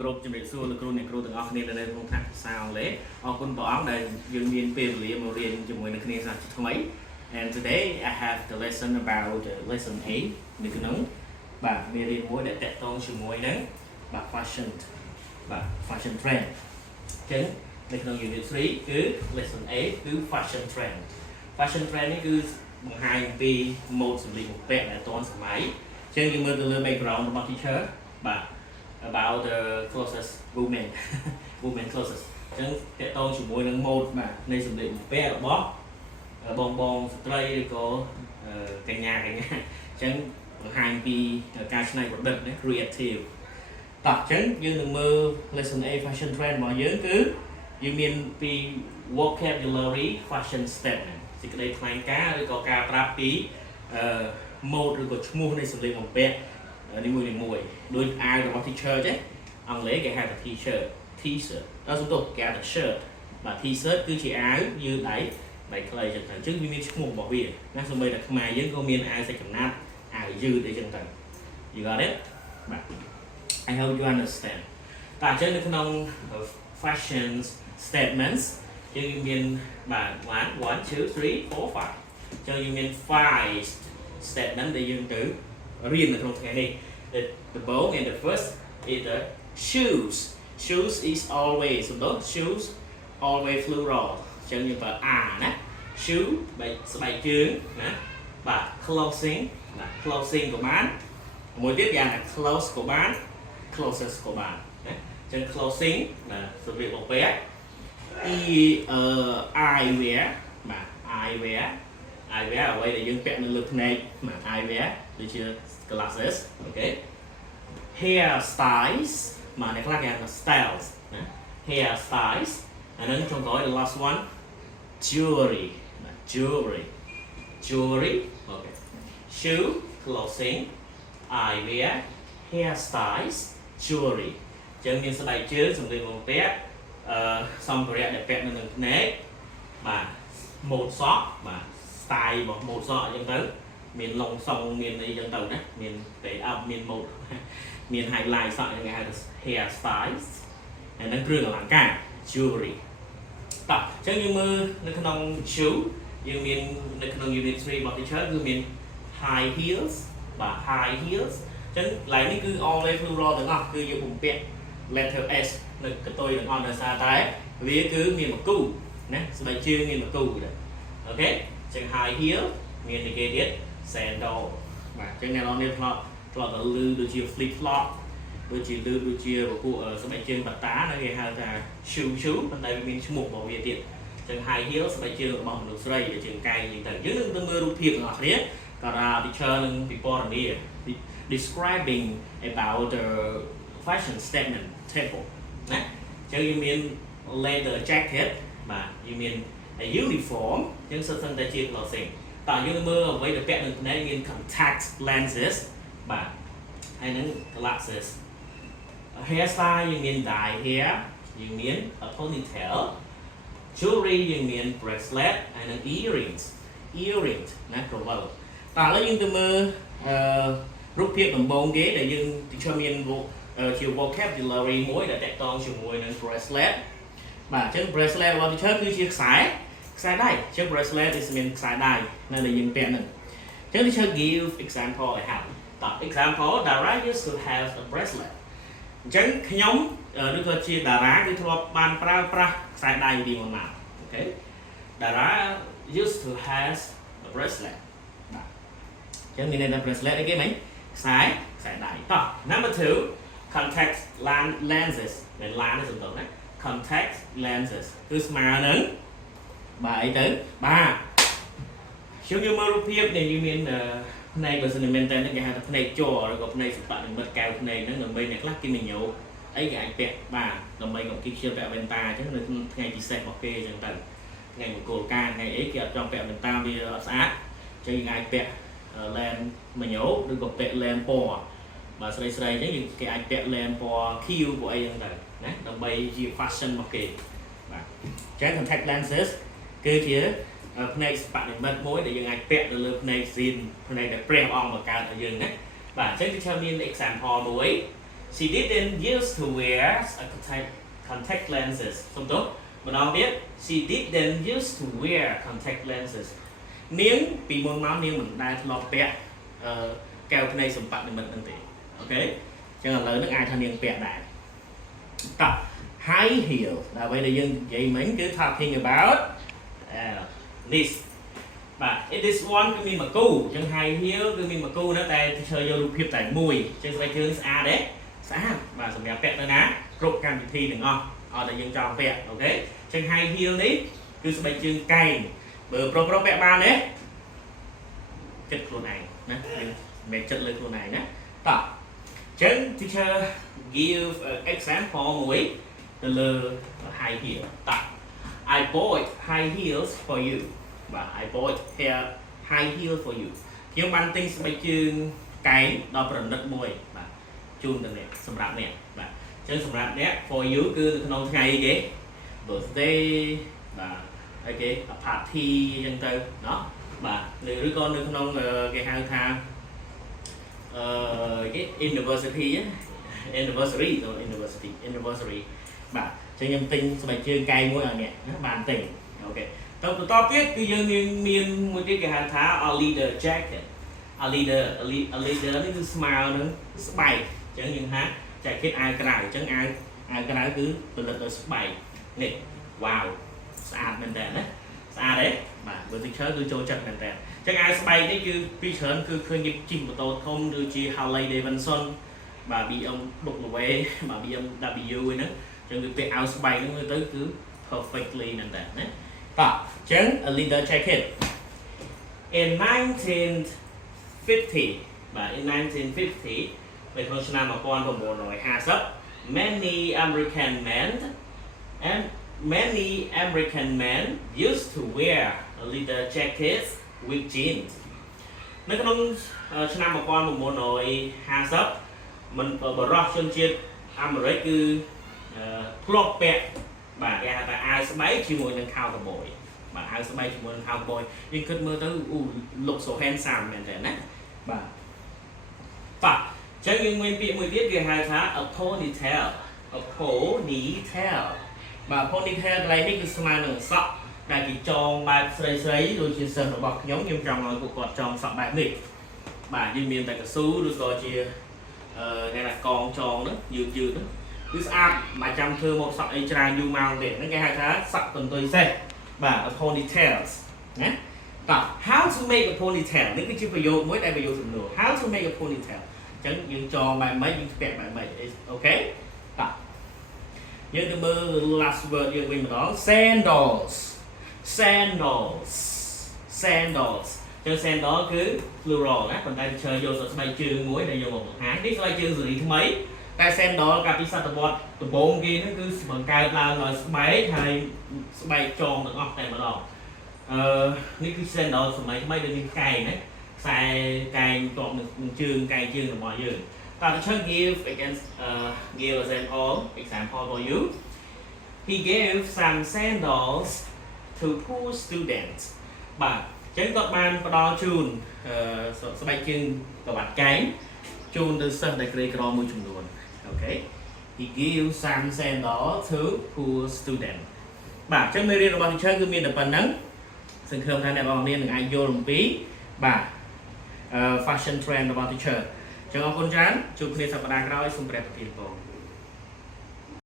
group ជំរាបសួរលោកគ្រូអ្នកគ្រូទាំងអស់គ្នានៅក្នុងថ្នាក់ភាសាអង់គ្លេសអរគុណព្រះអង្គដែលយើងមានពេលវេលាមករៀនជាមួយនឹងគ្នាសាជាថ្មី and today I have the lesson about lesson 8នៅក្នុងបាទមេរៀនមួយដែលតកតងជាមួយនឹងបាទ fashion បាទ fashion trend អញ្ចឹងនៅក្នុង unit 3គឺ lesson 8គឺ fashion trend fashion trend នេះគឺបង្ហាញពី mode សម្លៀកបំពាក់ដែលទាន់សម័យអញ្ចឹងយើងមើលទៅលើ background របស់ teacher បាទ about the clothes women women clothes អញ្ចឹងតកតងជាមួយនឹង mode បាទនៃសម្លៀកបំពាក់របស់បងស្ត្រីឬក៏កញ្ញាអញ្ចឹងបង្ហាញពីការច្នៃប្រឌិតណា creative តោះអញ្ចឹងយើងនឹងមើល lesson A fashion trend របស់យើងគឺយើងមានពី vocabulary fashion statement សេចក្តីថ្លែងការណ៍ឬក៏ការប្រាប់ពីmode ឬក៏ឈ្មោះនៃសម្លៀកបំពាក់នីមួយដូចអាវរបស់ teacher ទេអង់គ្លេសគេហៅថា t-shirt ដល់សំទោសគេហៅថា shirt បាទ t-shirt គឺជាអាវយឺតដៃខ្លីចឹងទៅអញ្ចឹងវាមានឈ្មោះរបស់វាណាសូម្បីតែខ្មែរយើងក៏មានអាវសាច់កំណាត់អាវយឺតអីចឹងទៅ You got it បាទ I hope you understand តែអញ្ចឹងនៅក្នុង fashion statements យើងមានបាទ1 2 3 4 5អញ្ចឹងយើងមាន5 statement ដែលយើងទៅរៀននៅក្នុងថ្ងៃនេះ the book and the first is the shoes is always សំដៅ shoes always plural អញ្ចឹងយើងប្រើ are ណា shoe ស្បែកជើងណាបាទ clothing ណា clothing ក៏បានមួយទៀតគេហៅថា clothes ក៏បាន clothes ក៏បានណាអញ្ចឹង clothing ណាសម្លៀកបំពាក់ eyewear បាទ eyewear អ្វីដែលយើងពាក់នៅលើភ្នែកបាទ eyewear ដូចជា glasses អូខេ hair styles បាទអ្នកខ្លះគេហៅថា styles ណា hair styles អានឹងចុងក្រោយ the last one jewelry ណា jewelry អូខេ shoe clothing eyewear hair styles jewelry អញ្ចឹងមានស្បែកជើងសម្លៀកបំពាក់សម្ភារៈដែលពាក់នៅនឹងភ្នែកបាទ mode សក់បាទ style របស់ mode សក់អញ្ចឹងទៅមានឡុងសងមានអីចឹងទៅណាមាន pay up មាន mode មាន highlight សក់គេហៅថា hair styles ហើយនឹងគ្រឿងអលង្ការ jewelry តោះអញ្ចឹងយើងមើលនៅក្នុង shoe យើងមាននៅក្នុង unit 3 របស់ teacher គឺមាន high heels បាទ high heels អញ្ចឹងកន្លែងនេះគឺ always plural ទាំងអស់គឺយើងបំពាក់ letter S នៅកតុយទាំងអស់ដោយសារតែវាគឺមានមកគូណាស្បែកជើងមានមកគូដែរអូខេអញ្ចឹង high heel មាននិយាយទៀត sandal បាទអញ្ចឹងអ្នកនរនេះធ្លាប់ទៅលឺដូចជា flip flop ដូចជាពួកស្បែកជើងបាតាគេហៅថា shoe ប៉ុន្តែវាមានឈ្មោះរបស់វាទៀតអញ្ចឹង high heel ស្បែកជើងរបស់មនុស្សស្រីដែលជើងកែងអញ្ចឹងទៅយើងនឹងទៅមើលរូបភាពទាំងអស់គ្នាក៏ថា teacher នឹងពិពណ៌នា describing about the fashion statement table ណាអញ្ចឹងយើងមាន leather jacket បាទយើងមាន uniform អញ្ចឹងសិនតែជា clothing តើយើងមើលអ្វីដែលពាក់នៅភ្នែកមាន contact lenses បាទហើយនឹង glasses hairstyle យើងមាន dye hair យើងមាន ponytail jewelry យើងមាន bracelet ហើយនឹង earrings ណាក្រវិលតើឥឡូវយើងទៅមើលរូបភាពដំបូងគេដែលយើង teacher មានជា vocabulary មួយដែលតកតងជាមួយនឹង bracelet បាទអញ្ចឹង bracelet របស់ teacher គឺជាខ្សែដៃអញ្ចឹង bracelet គឺមានខ្សែដៃនៅដែលយើងពាក់ហ្នឹងអញ្ចឹង teacher give example ឲ្យហាត់តោះ example Dara used to have a bracelet អញ្ចឹងខ្ញុំឬក៏ជា Dara គឺធ្លាប់បានប្រើប្រាស់ខ្សែដៃពីមុនមកអូខេ Dara used to have a bracelet បាទអញ្ចឹងមានន័យថា bracelet អីគេមិញខ្សែដៃតោះ number 2 contact lenses ដែល lan នេះសំដៅណា contact lenses គឺស្មើនឹងបាទអីទៅបាទយើងមើលរូបភាពនេះយើងមានផ្នែកបើសិនមែនតើគេហៅថាផ្នែកជ័រឬក៏ផ្នែកសិប្បនិម្មិតកែវភ្នែកហ្នឹងដើម្បីអ្នកខ្លះគេមិនញោមអីគេអាចពាក់បាទដើម្បីកុំគេខ្ជិលពាក់វ៉ែនតាអញ្ចឹងនៅថ្ងៃពិសេសរបស់គេអញ្ចឹងទៅថ្ងៃមង្គលការថ្ងៃអីគេអត់ចង់ពាក់វ៉ែនតាវាអត់ស្អាតអញ្ចឹងយើងអាចពាក់លែនមញោឬក៏ពាក់លែនពណ៌បាទស្រីអញ្ចឹងគេអាចពាក់លែនពណ៌ខៀវពួកអីហ្នឹងទៅណាដើម្បីជា fashion របស់គេបាទអញ្ចឹង contact lenses គឺជាផ្នែកសិប្បនិម្មិតមួយដែលយើងអាចពាក់ទៅលើផ្នែកស៊ីនផ្នែកដែលព្រះអង្គបង្កើតឲ្យយើងណាបាទអញ្ចឹងគឺមាន example មួយ she didn't used to wear a contact lenses សុំទោសម្ដងទៀត she didn't used to wear contact lenses នាងពីមុនមកនាងមិនដែលធ្លាប់ពាក់កែវភ្នែកសម្បត្តិនិមិត្តហ្នឹងទេអូខេចឹងឥឡូវហ្នឹងអាចថានាងពាក់ដែរតោះ high heel ដែលអ្វីដែលយើងនិយាយមិញគឺ talking about this បាទ it is one គឺមានមួយគូចឹង high heel គឺមានមួយគូណាតែធ្វើយករូបភាពតែមួយចឹងស្បែកជើងស្អាតទេស្អាតបាទសម្រាប់ពាក់ទៅណាគ្រប់កម្មវិធីទាំងអស់អត់តែយើងចង់ពាក់អូខេចឹង high heel នេះគឺស្បែកជើងកែងបើប្រុសពាក់បានទេចិត្តខ្លួនឯងណាមិនចិត្តលើខ្លួនឯងណាតោះចឹង teacher give example មួយទៅលើ high heel តោះ I bought high heels for you បាទ I bought pair high heel for you ខ្ញុំបានទិញស្បែកជើងកែងដ៏ប្រណិតមួយបាទជូនទៅអ្នកសម្រាប់អ្នកបាទអញ្ចឹងសម្រាប់អ្នក for you គឺនៅក្នុងថ្ងៃគេ birthday បាទហើយគេ party អញ្ចឹងទៅเนาะបាទឬក៏នៅក្នុងគេហៅថាគេ anniversary បាទអញ្ចឹងខ្ញុំទិញស្បែកជើងកែងមួយឲ្យអ្នកណាបានទិញអូខេទៅបន្តទៀតគឺយើងមានមួយទៀតគេហៅថា a leather jacket a leather នេះគឺស្មើនឹងស្បែកអញ្ចឹងយើងហៅ jacket អាវក្រៅអញ្ចឹងអាវក្រៅគឺផលិតដោយស្បែកនេះវ៉ាវស្អាតមែនតើណាស្អាតទេបាទបើ teacher គឺចូលចិត្តមែនតើអញ្ចឹងអាវស្បែកនេះគឺពីច្រើនគឺឃើញគេជិះម៉ូតូធំដូចជា Harley Davidson បាទ BMW បាទ BMW ហ្នឹងអញ្ចឹងគឺពាក់អាវស្បែកហ្នឹងមើលទៅគឺ perfectly មែនតើណាតោះអញ្ចឹង a leather jacket in 1950 បាទ in 1950 នៅក្នុងឆ្នាំ1950 many American men used to wear a leather jackets with jeans នៅក្នុងឆ្នាំ1950មិនបរិសុទ្ធជនជាតិអាមេរិកគឺធ្លាប់ពាក់បាទគេហៅថាអាវស្បែកជាមួយនឹងខោកាប៊យបាទអាវស្បែកជាមួយនឹងខោកាប៊យយើងគិតមើលទៅlook so handsome មែនតើណាបាទបាទអញ្ចឹងយើងមានពាក្យមួយទៀតគេហៅថា a ponytail បាទ ponytail កន្លែងនេះគឺស្មើនឹងសក់ដែលគេចងបែបស្រីដូចជាសិស្សរបស់ខ្ញុំចង់ឲ្យពួកគាត់ចងសក់បែបនេះបាទយើងមានតែកស៊ូឬក៏ជាគេថាកងចងហ្នឹងយឺតហ្នឹងគឺស្អាតមិនចាំធ្វើមកសក់អីច្រើនយូរមកទេហ្នឹងគេហៅថាសក់កន្ទុយសេះបាទ ponytails ណាតោះ how to make a ponytail នេះគឺជាប្រយោគមួយដែលប្រយោគសំណួរ how to make a ponytail អញ្ចឹងយើងចងបែបម៉េចយើងពាក់បែបម៉េចអូខេតោះយើងទៅមើល last word យើងវិញម្ដង sandals ចឹង sandal គឺ plural ណាប៉ុន្តែយើងយកស្បែកជើងមួយដែលយកមកបង្ហាញនេះស្បែកជើងស៊េរីថ្មីតែ sandal កាលពីសតវត្សដំបូងគេហ្នឹងគឺបង្កើតឡើងដោយស្បែកហើយស្បែកចងទាំងអស់តែម្ដងនេះគឺ sandal សម័យថ្មីដែលមានកែងណាខ្សែកែងតបនឹងជើងកែងជើងរបស់យើងតើខ្ញុំ give us an example for you he gave some sandals to poor students បាទអញ្ចឹងគាត់បានផ្ដល់ជូនស្បែកជើងក្រវ៉ាត់កែងជូនទៅសិស្សដែលក្រីក្រមួយចំនួនអូខេ he gave some sandals to poor student បាទអញ្ចឹងមេរៀនរបស់ teacher គឺមានតែប៉ុណ្្នឹងសង្ឃឹមថាអ្នកនរគ្នានឹងអាចយល់អំពីបាទ fashion trend របស់ teacher អញ្ចឹងអរគុណច្រើនជួបគ្នាសប្តាហ៍ក្រោយសូមព្រះប្រទានពរ